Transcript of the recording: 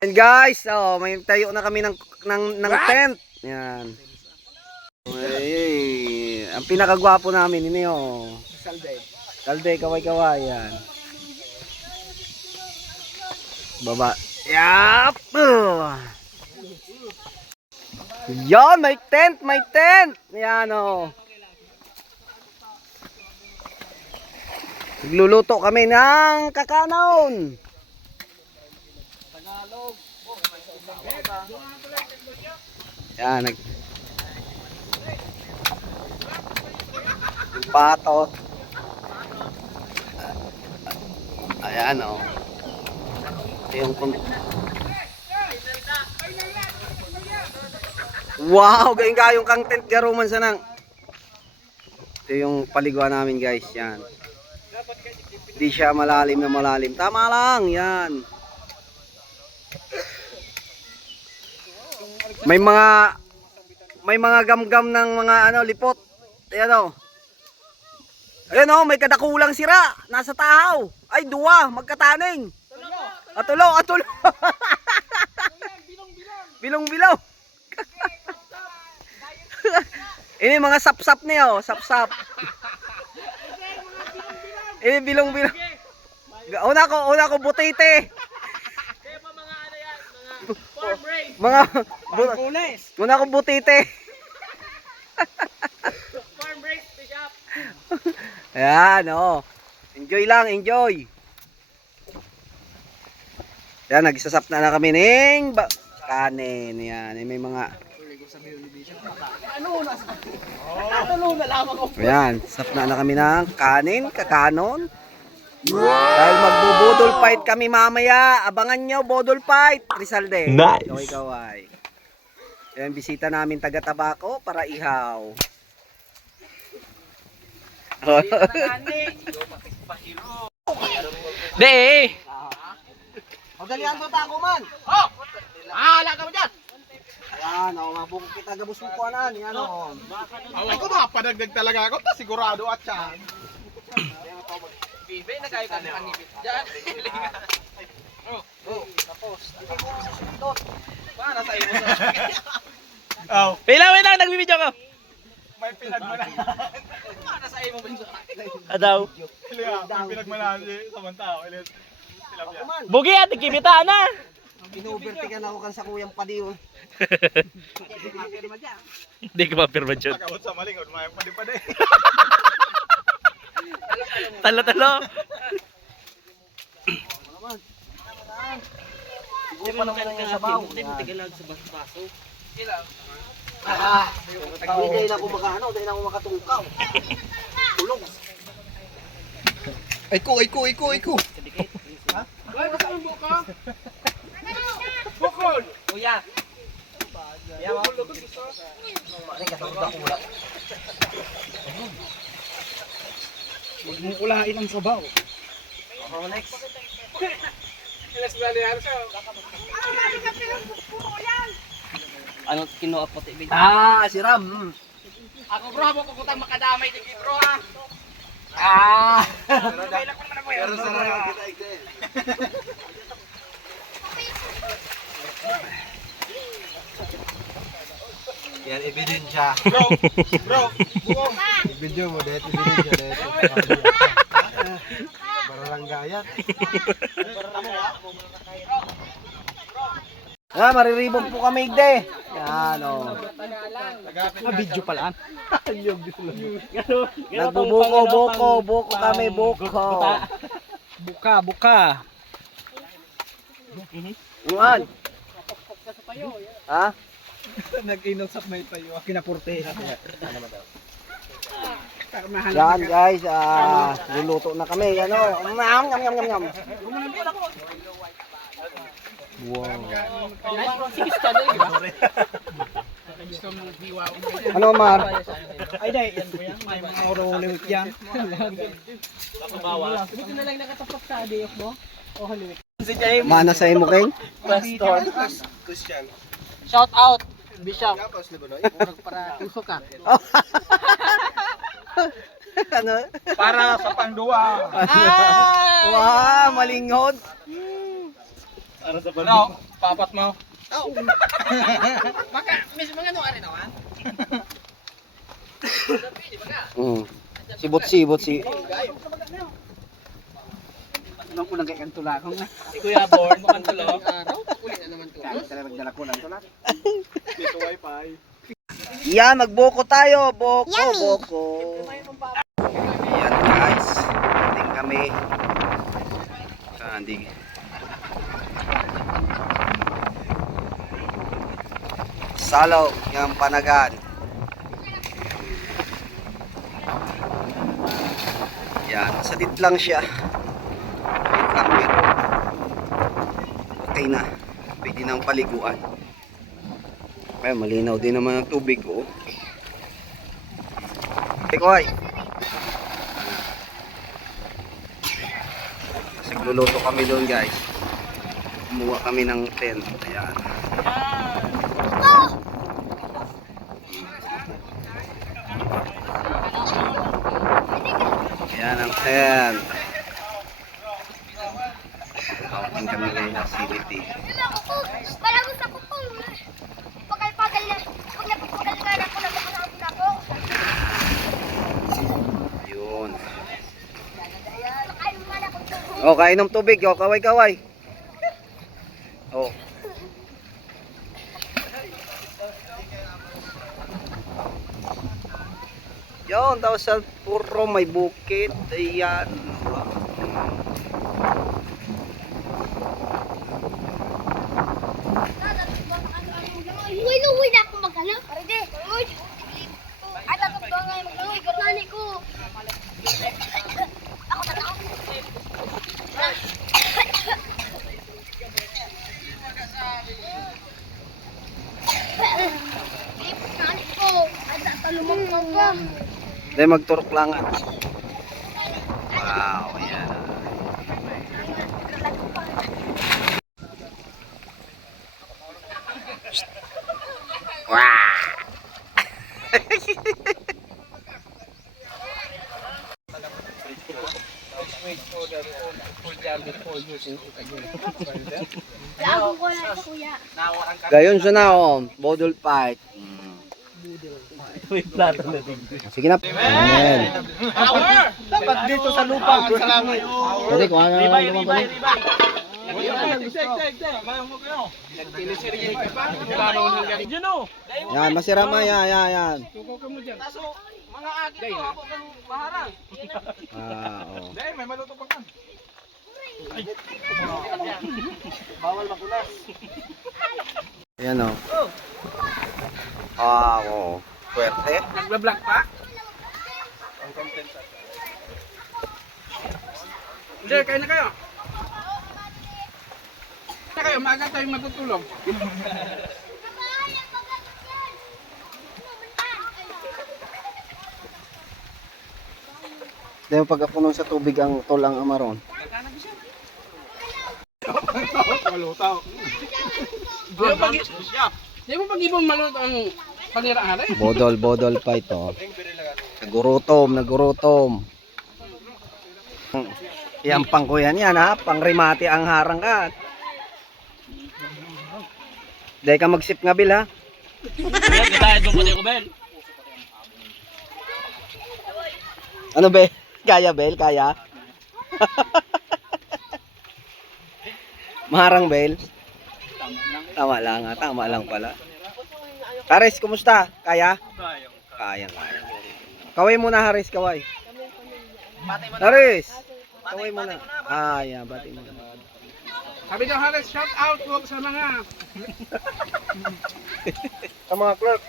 And guys, oh, may tayo na kami ng ng, ng tent. Yan. Ay, ang pinakagwapo namin ini oh. Salde. Kalde, kaway-kaway yan. Baba. Yap! Yan, may tent, may tent. Yan oh. Nagluluto kami ng kakanon. Yan, nag patot. Ayan o. Oh. Ito yung kung... Wow! Gayong kayong kang tent garuman sa nang. Ito yung paliguan namin guys. Yan. Hindi siya malalim na malalim. Tama lang. Yan. May mga may mga gamgam ng mga ano lipot. Ayan o. Ayan o, may kadakulang sira. Nasa tahaw. Ay, duwa. Magkataning. Atulo, atulo. Bilong-bilong. Ini mga sap-sap niya oh, sap-sap. Ini bilong-bilong. Una ko, una ko butite. Mga bu- Punes. Una ko butite. Farm break, bishop. Ayan, oh. Enjoy lang, enjoy. Yan, nagsasap na na kami ng ba- kanin. Yan, eh, may mga... Ano na? Ano na lamang ako. Ayan, sap na na kami ng kanin, kakanon. Dahil magbubudol fight kami mamaya. Abangan nyo, bodol fight. Rizalde. Nice. Kaway kaway. Ayan, bisita namin taga Tabaco para ihaw. De eh. Magalian mo ta ako man. Oh! Mahala ka mo dyan! Ayan, oh, mabukong kita gabos mo ko anan. Yan, oh. Ako ko mapadagdag talaga ako, ta sigurado at siya. Bibe, nagayo ka ng panipit dyan. Para sa iyo. Oh, Wait lang, wait lang, nagbibideo ko. may pinagmana. Para sa iyo mo ba Adaw. Ilang, may si samantao. Ilang, tilapia. Bugi at kibita na. Inubertigan ako kan sa kuyang padiyon. Hindi ka mapirma dyan. Nakaot sa malingod, may padi-padi. Talo-talo. Hindi pa naman yung sabaw. Tigalag sa baso. Ah, hindi na ako makaano, hindi na ako makatungkaw. Tulong. Ay ko, ay ko, ay ko, ay ko. Ay, basta mo buka? Bukol! Kuya. Huwag mong kulain ang sabaw. Oh, next. Ilas ba niya siya? Ano kinuha po tayo? Ah, si Ram. Ako bro, habang kukutang makadamay din bro ha. Ah. Kailan ko naman na po Pero sa rayo kita ite. Ebidensya. Bro, bro, buong. Video mo, dahil ebidensya, dahil. Para lang gayat. Ah, mariribog po kami igde. Yan, oh. Ah, video pala. Nagbubuko, buko, buko kami, buko. Buka, buka. Uwan. Ha? Nag-inusap may payo. Kinapurte. Yan guys, ah, luluto na kami. Ano? Ngam, ngam, ngam, ngam. Wow. Ano, Mar? Ay, dahil yan po yan. May mga oro-liwit yan. Buti na lang nakatapak sa adiyok mo. Oh, haliwit. Mana sa imo king? Pastor. Christian. Shout out, Bishop. Para puso ka. ano? Para sa pangduwa. Wow, malinghod. Ano? Papat mo. Mm. Sibot sibot si. Nung unang kay kantulakong na. Si Kuya Born, mukhang tulo. Yan, magboko tayo. Boko, boko. Yan guys. Ating kami. Kandi. Salaw, yung panagan. Yan, salit lang siya. Wait lang, pero okay na. Nang paliguan. Ay, malinaw din naman ang tubig, oh. Ikoy. Kasi luluto kami doon, guys. Kumuha kami ng tent. Ayan. Ayan ang tent. Outing kami ngayon ng CBT. Malago sa kupong. Pagal-pagal na. Pag napagpagal nga na ako, napakalago na ako. Yun. Ako. Oh, kain ng tubig. Oh, kaway, kaway. Oh. Yun, tapos sa puro may bukid. Ayan. Uy, uwi na ako magano. Aride. Uy. Ay, tatap ba nga mag-uwi? Nani ko. Ako na ako. Nani ko. Ay, Dahil magturok lang. Wow, ayan. Wow. Gayon siya na, oh. Bodol fight. Sige na. Amen. Dapat dito sa lupa at sa langit. Pwede, kuha na lang naman pala. Yan, masira ma, yan, yan, yan. Mga agit ko, ako ng baharang. Ah, oh. Dahil may maluto pa kan. Ayan, oh. Ah, oh. Pwerte. Nagba-black pa? Hindi, kayo na kayo. Na kayo, maaga tayong matutulog. Dahil pag puno sa tubig ang tulang amaron. Malutaw. Mo pag ibang malot ang. Bodol, bodol fight, oh. Nagurutom, nagurutom. Yan pang kuyan yan, ha? Pang rimati ang harang ka. Dahil ka magsip nga bil, ha? Ko. Ano, Bel? Kaya, Bel? Kaya? Maharang, Bel? Tama lang, ha? Tama lang pala. Haris, kumusta? Kaya? Kaya, kaya. Kaway muna, Haris, kaway. Haris! Kaway muna. Ah, yeah, bati mo. Sabi daw Hares, shout out po sa mga Sa mga clerk.